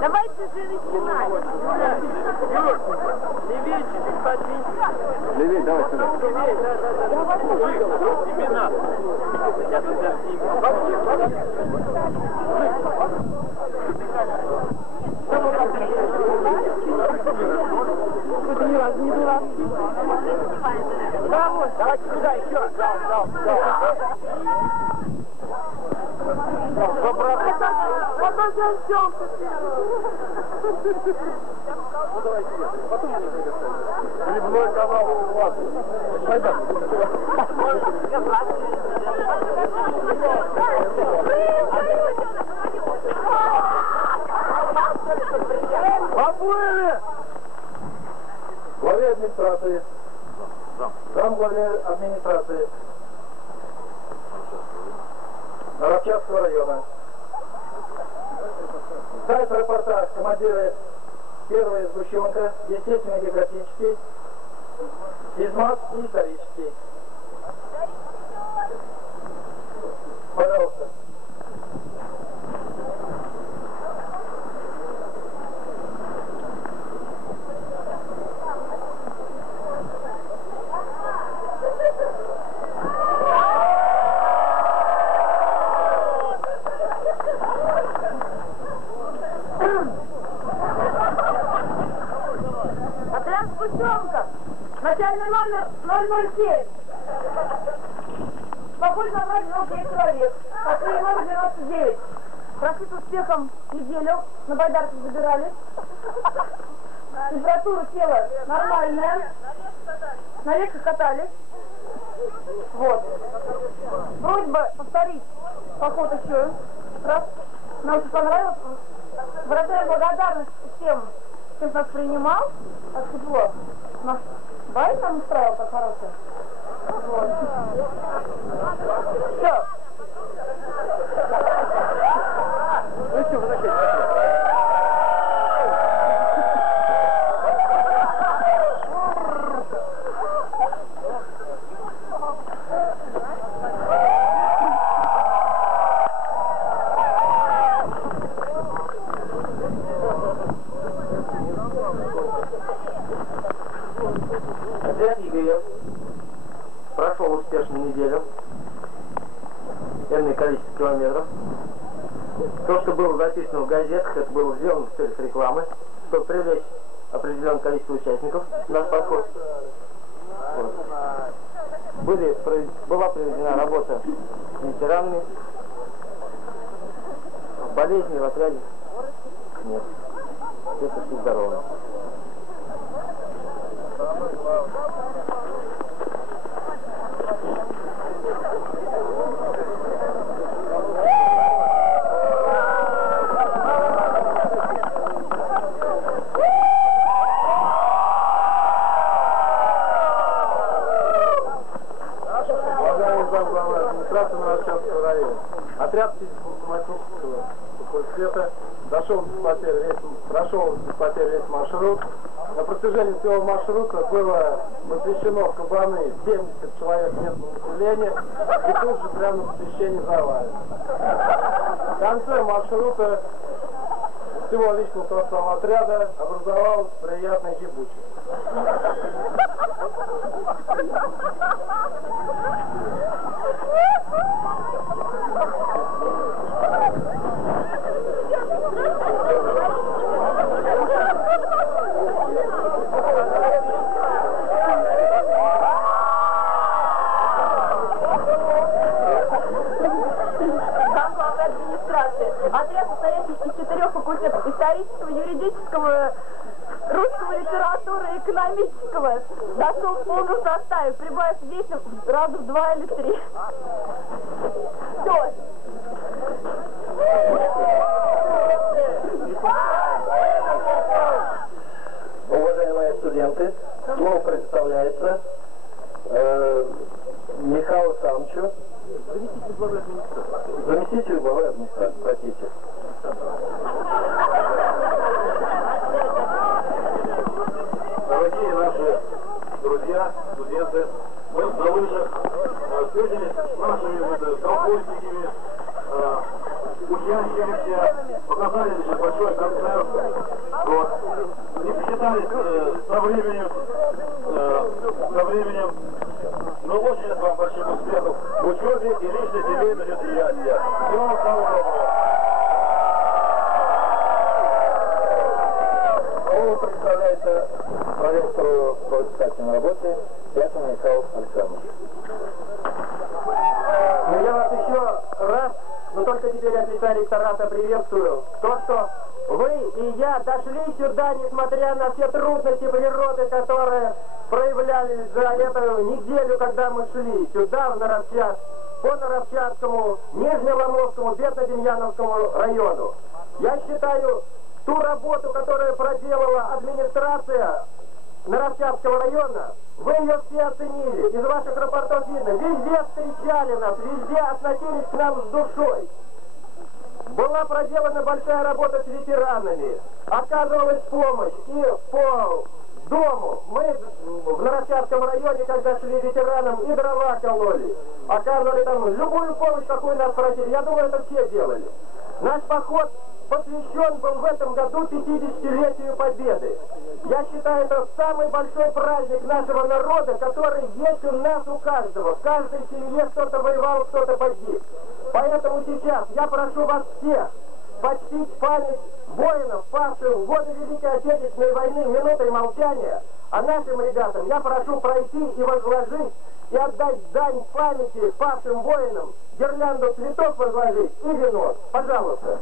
Давайте же начинать. Юр, левее чуть-чуть подвинь. Левее, давай сюда. Имена. Я туда Давайте сюда еще. Ну давайте, потом мне предоставить. Грибной канал у вас. Пойдем. Поплыли! Главе администрации. Зам главе администрации. Наровчатского района. Дать репортаж командиры первой сгущенка, естественный географический, измаз и исторический. Пожалуйста. Начальный номер 007. Похоже на 009 человек. Последний номер 99. Прошли с успехом неделю. На байдарках забирали. Температура тела нормальная. На реках катались. Вот. Просьба повторить поход еще раз. Нам очень понравилось. Выражаем благодарность всем, кто нас принимал. Так тепло. Нас байк там устраивал так хороший. Вот. Все. Ну что, возвращайтесь. Прошел успешную неделю, энное количество километров. То, что было записано в газетах, это было сделано в целях рекламы, чтобы привлечь определенное количество участников в наш подход. Вот. Была проведена работа с ветеранами, болезни в отряде нет. Все почти здоровы. Отряд Макушевского факультета прошел без потерь весь маршрут. На протяжении всего маршрута было посвящено в кабаны 70 человек местного населения и тут же прямо на посвящении завалено. В конце маршрута всего личного состава отряда образовалась приятная ебучесть. Отряд, состоящий из 4 факультетов: исторического, юридического, русского, литературы и экономического дошел в полном составе, прибавив весом раза в 2 или 3. Все. Уважаемые студенты, слово представляется Михаилу Самчу, заместитель главы администрации. Простите. Дорогие наши друзья, студенты, мы на лыжах встретились с нашими колхозниками, учащимися, показали здесь большой концерт. Вот. Не посчитались со временем, но очень вам больших успехов в учебе и личной семейной предприятия. Всего вам самого доброго. Слово представляется проректору по воспитательной работе Яковлев Михаил Александрович. Ну, я вас еще раз, но только теперь от лица ректората приветствую. То, что вы и я дошли сюда, несмотря на все трудности природы, которые проявлялись за эту неделю, когда мы шли сюда, в Наровчат, по Наровчатскому, Нижнеломовскому, Бедно-Демьяновскому району. Я считаю, ту работу, которую проделала администрация Наровчатского района, вы ее все оценили. Из ваших рапортов видно, везде встречали нас, везде относились к нам с душой. Была проделана большая работа с ветеранами, оказывалась помощь и по дому. Мы в Наровчатском районе, когда шли ветеранам, и дрова кололи, оказывали там любую помощь, какую нас просили. Я думаю, это все делали. Наш поход посвящен был в этом году 50-летию Победы. Я считаю, это самый большой праздник нашего народа, который есть у нас у каждого. В каждой семье кто-то воевал, кто-то погиб. Поэтому сейчас я прошу вас всех почтить память воинов, павших в годы Великой Отечественной войны минутой молчания, а нашим ребятам я прошу пройти и возложить, и отдать дань памяти павшим воинам, гирлянду цветов возложить и венок. Пожалуйста.